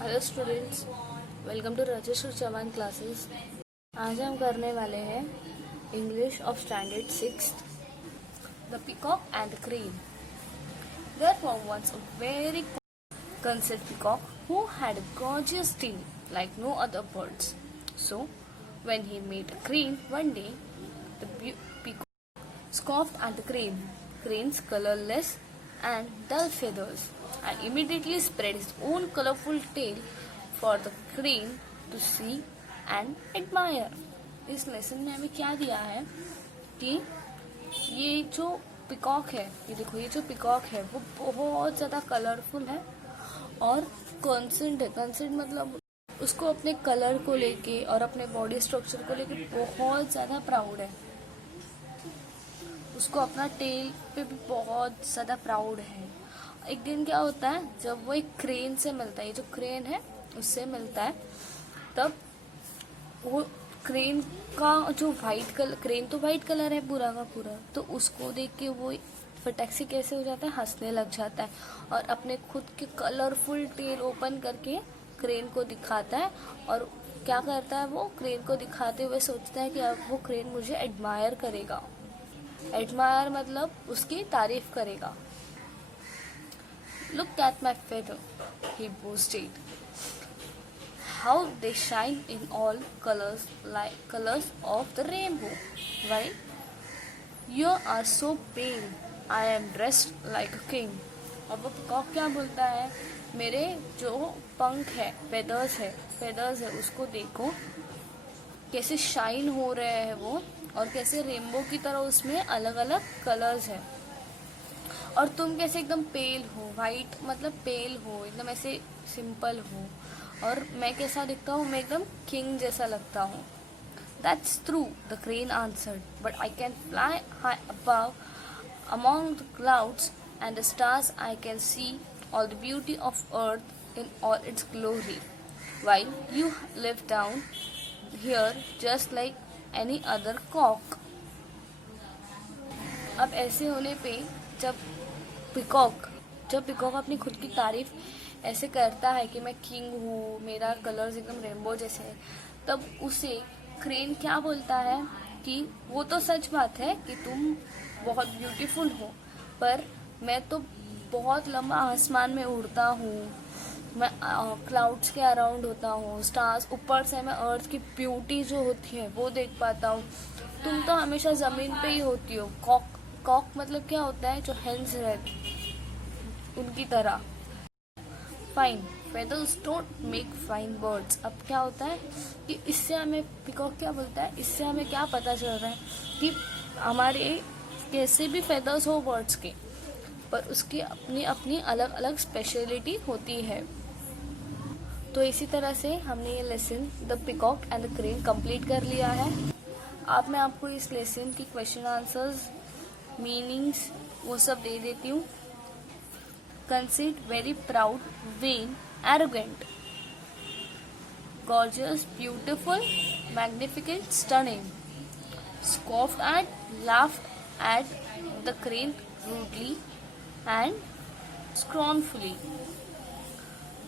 Hello students, welcome to Rajeshwar Chauhan classes. आज हम करने वाले हैं English of standard 6, the peacock and the crane. There was once a very conceit peacock who had a gorgeous tail like no other birds. So, when he met a crane one day, the peacock scoffed at the crane's colorless and dull feathers, and immediately spread his own colorful tail for the crane to see and admire. इस lesson में हमें क्या दिया है कि ये जो peacock है, ये देखो, ये जो पिकॉक है वो बहुत ज़्यादा कलरफुल है और कॉन्सेंट है। कॉन्सेंट मतलब उसको अपने कलर को लेके और अपने बॉडी स्ट्रक्चर को लेके बहुत ज़्यादा प्राउड है। उसको अपना टेल पे भी बहुत ज़्यादा प्राउड है। एक दिन क्या होता है, जब वो एक क्रेन से मिलता है, ये जो क्रेन है उससे मिलता है, तब वो क्रेन का जो वाइट कलर, क्रेन तो वाइट कलर है पूरा का पूरा, तो उसको देख के वो फटाक से कैसे हो जाता है, हंसने लग जाता है और अपने खुद के कलरफुल टेल ओपन करके क्रेन को दिखाता है। और क्या करता है, वो क्रेन को दिखाते हुए सोचता है कि अब वो क्रेन मुझे एडमायर करेगा। एडमायर मतलब उसकी तारीफ करेगा। Look at my feather, he boasted, how they shine in all colors like colors of the rainbow, while you are so pale, I am dressed like a king. अब वो peacock क्या बोलता है, मेरे जो पंख है, फेदर्स है, उसको देखो कैसे शाइन हो रहे हैं वो, और कैसे रेनबो की तरह उसमें अलग अलग कलर्स है, और तुम कैसे एकदम पेल हो। वाइट मतलब पेल हो, एकदम ऐसे सिंपल हो, और मैं कैसा दिखता हूँ, मैं एकदम किंग जैसा लगता हूँ। That's true, the crane answered, but I can fly high above among the clouds and the stars. I can see all the beauty of earth in all its glory, while you live down here just like any other cock. अब ऐसे होने पे जब peacock अपनी खुद की तारीफ ऐसे करता है कि मैं किंग हूँ, मेरा कलर्स एकदम रेनबो जैसे है, तब उसे क्रेन क्या बोलता है कि वो तो सच बात है कि तुम बहुत ब्यूटीफुल हो, पर मैं तो बहुत लंबा आसमान में उड़ता हूँ, मैं क्लाउड्स के अराउंड होता हूँ, स्टार्स ऊपर से मैं अर्थ की ब्यूटी जो होती है वो देख पाता हूँ। तुम तो हमेशा ज़मीन पे ही होती हो। कॉक मतलब क्या होता है, जो हेंस रहते उनकी तरह। Fine feathers don't make fine birds. अब क्या होता है कि इससे हमें, पिकॉक क्या बोलता है, इससे हमें क्या पता चल रहा है कि हमारे कैसे भी फेदर्स हो बर्ड्स के, पर उसकी अपनी अपनी अलग अलग स्पेशलिटी होती है। तो इसी तरह से हमने ये lesson the peacock and the crane complete कर लिया है। अब मैं आपको इस लेसन की क्वेश्चन आंसर्स, मीनिंग्स वो सब दे देती हूँ। Conceit, very proud, vain, arrogant. Gorgeous, beautiful, magnificent, stunning. Scoffed at, laughed at the crane rudely and scornfully.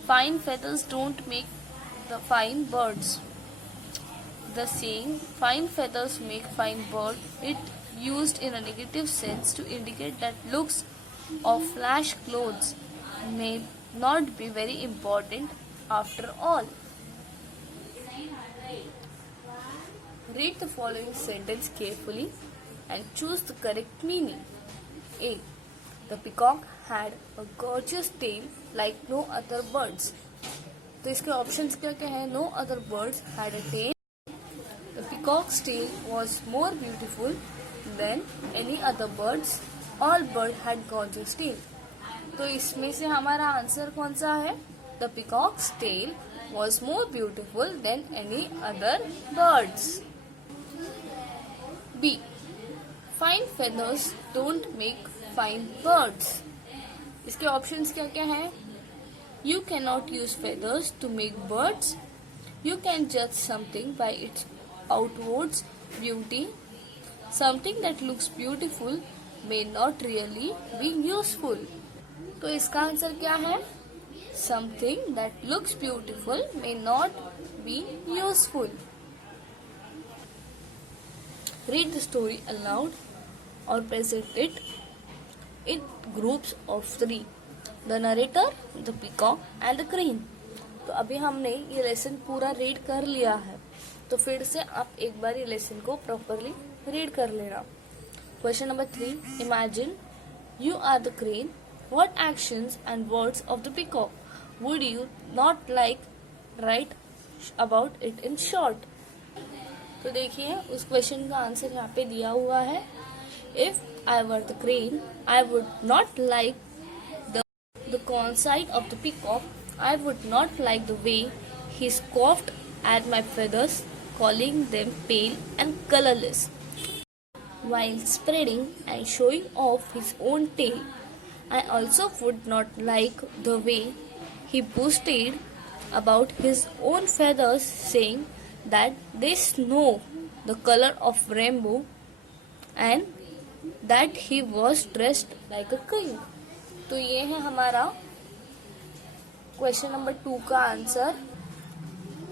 Fine feathers don't make the fine birds. The saying, fine feathers make fine bird, it used in a negative sense to indicate that looks or flash clothes may not be very important after all. Read the following sentence carefully and choose the correct meaning. A. The peacock had a gorgeous tail like no other birds. तो इसके options क्या क्या है? No other birds had a tail. The peacock's tail was more beautiful than any other birds. All birds had gorgeous tail. तो इसमें से हमारा answer कौन सा है? The peacock's tail was more beautiful than any other birds. B. Fine feathers don't make fine birds. इसके options क्या क्या है? You cannot use feathers to make birds. You can judge something by its outwards beauty. Something that looks beautiful may not really be useful. तो इसका answer क्या है? something that looks beautiful may not be useful. Read the story aloud or present it in groups of 3. The narrator, the peacock and the crane. तो अभी हमने ये lesson पूरा read कर लिया है, तो फिर से आप एक बार ये लेसन को प्रॉपरली रीड कर लेना. Question number 3. Imagine you are the crane. What actions and words of the peacock would you not like write about it in short? तो देखिए उस क्वेश्चन का आंसर यहाँ पे दिया हुआ है. If I were the crane, I would not like the conceit of the peacock. I would not like the way he scoffed at my feathers, calling them pale and colorless, while spreading and showing off his own tail. I also would not like the way he boasted about his own feathers, saying that they snow the color of rainbow and that he was dressed like a king. तो ये है हमारा question number 2 का answer.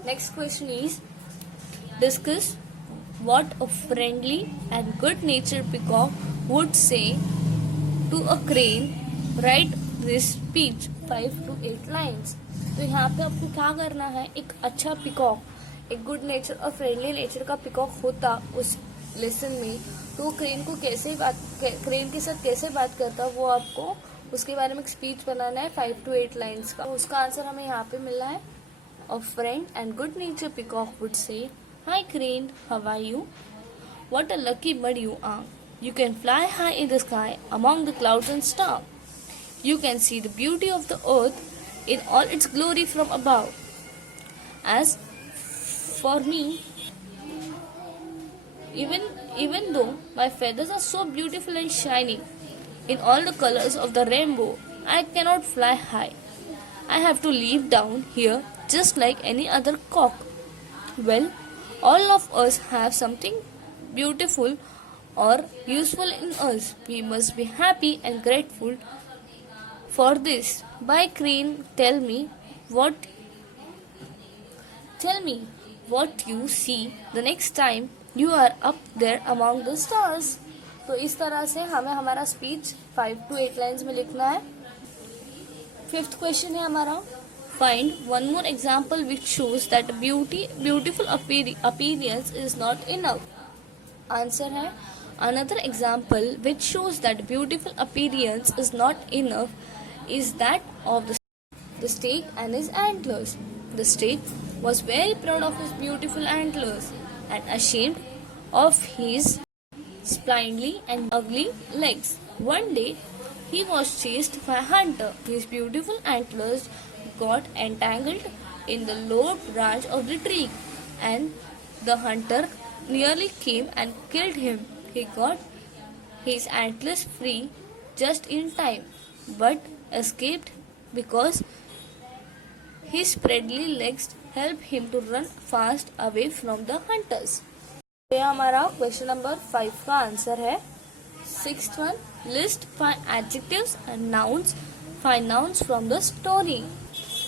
Next question is discuss what a friendly and good-natured peacock would say to a crane. Write this speech 5 to 8 lines. तो यहाँ पे आपको क्या करना है, एक अच्छा पिकॉक, एक गुड नेचर और फ्रेंडली नेचर का पिकॉक होता उस लेसन में, तो क्रेन को कैसे क्रेन के साथ कैसे बात करता वो आपको उसके बारे में एक स्पीच बनाना है 5 to 8 लाइन्स का. उसका आंसर हमें यहाँ पे मिला है. A friend and good-natured peacock would say, "Hi crane, how are you? What a lucky bird you are. You can fly high in the sky among the clouds and stars. You can see the beauty of the earth in all its glory from above. As for me, even though my feathers are so beautiful and shining in all the colors of the rainbow, I cannot fly high. I have to live down here just like any other cock." Well, all of us have something beautiful or useful in us. We must be happy and grateful for this. By crane, tell me what you see the next time you are up there among the stars. तो इस तरह से हमें हमारा speech 5 to 8 lines में लिखना है. 5th question है हमारा. Find one more example which shows that beautiful appearance is not enough. Answer है, another example which shows that beautiful appearance is not enough is that of the stag and his antlers. The stag was very proud of his beautiful antlers and ashamed of his spindly and ugly legs. One day he was chased by a hunter. His beautiful antlers got entangled in the lower branch of the tree, and the hunter nearly came and killed him. He got his antlers free just in time, but escaped because his spreadly legs helped him to run fast away from the hunters. ये हमारा question number 5 का answer है. 6th one, list 5 adjectives and nouns. 5 nouns from the story.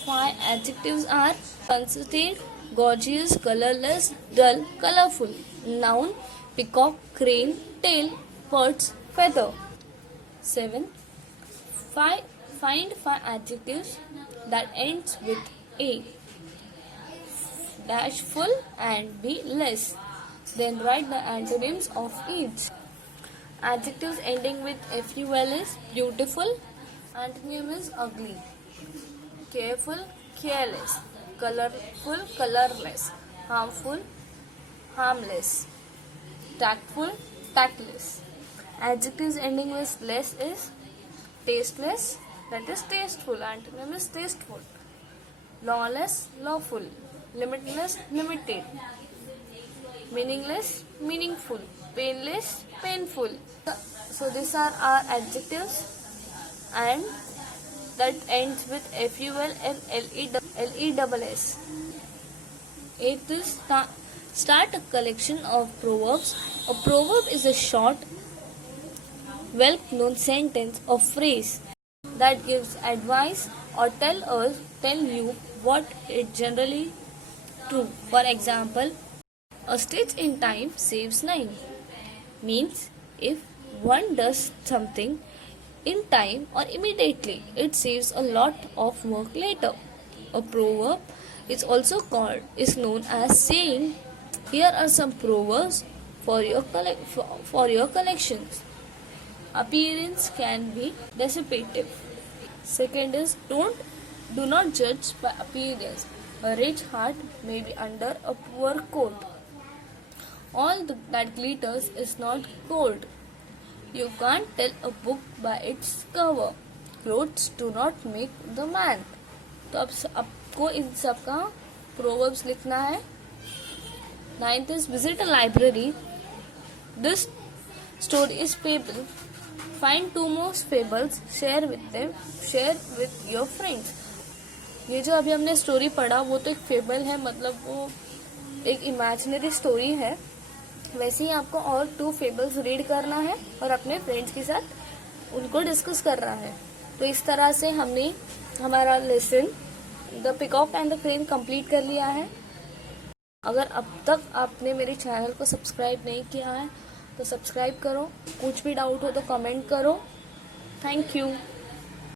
5 adjectives are concentrate, gorgeous, colorless, dull, colorful. Noun, peacock, crane, tail, birds, feather. 7. Find 5 adjectives that ends with A. Dash full and B less. Then write the antonyms of each. Adjectives ending with ful is beautiful, antonym is ugly. Careful, careless. Colorful, colorless. Harmful, harmless. Tactful, tactless. Adjectives ending with less is tasteless, that is tasteful, antonym is tasteful. Lawless, lawful. Limitless, limited. Meaningless, meaningful. Painless, painful. So these are our adjectives and that ends with ful and less. 8th is start a collection of proverbs. A proverb is a short, well-known sentence or phrase that gives advice, or tell you what it generally true. For example, a stitch in time saves 9 means if one does something in time or immediately, it saves a lot of work later. A proverb is known as saying. Here are some proverbs for your collections. Appearance can be deceptive. Second is do not judge by appearance. A rich heart may be under a poor coat. That glitters is not gold. You can't tell a book by its cover. Clothes do not make the man. तो अब आपको इन सब का proverbs लिखना है. 9th is visit a library. This story is fable. Find 2 more fables, share with your friends. ये जो अभी हमने स्टोरी पढ़ा वो तो एक फेबल है, मतलब वो एक इमेजिनरी स्टोरी है. वैसे ही आपको और 2 फेबल्स रीड करना है और अपने फ्रेंड्स के साथ उनको डिस्कस करना है. तो इस तरह से हमने हमारा lesson the peacock and the crane complete कर लिया है. अगर अब तक आपने मेरे चैनल को सब्सक्राइब नहीं किया है तो सब्सक्राइब करो. कुछ भी डाउट हो तो कमेंट करो. Thank you.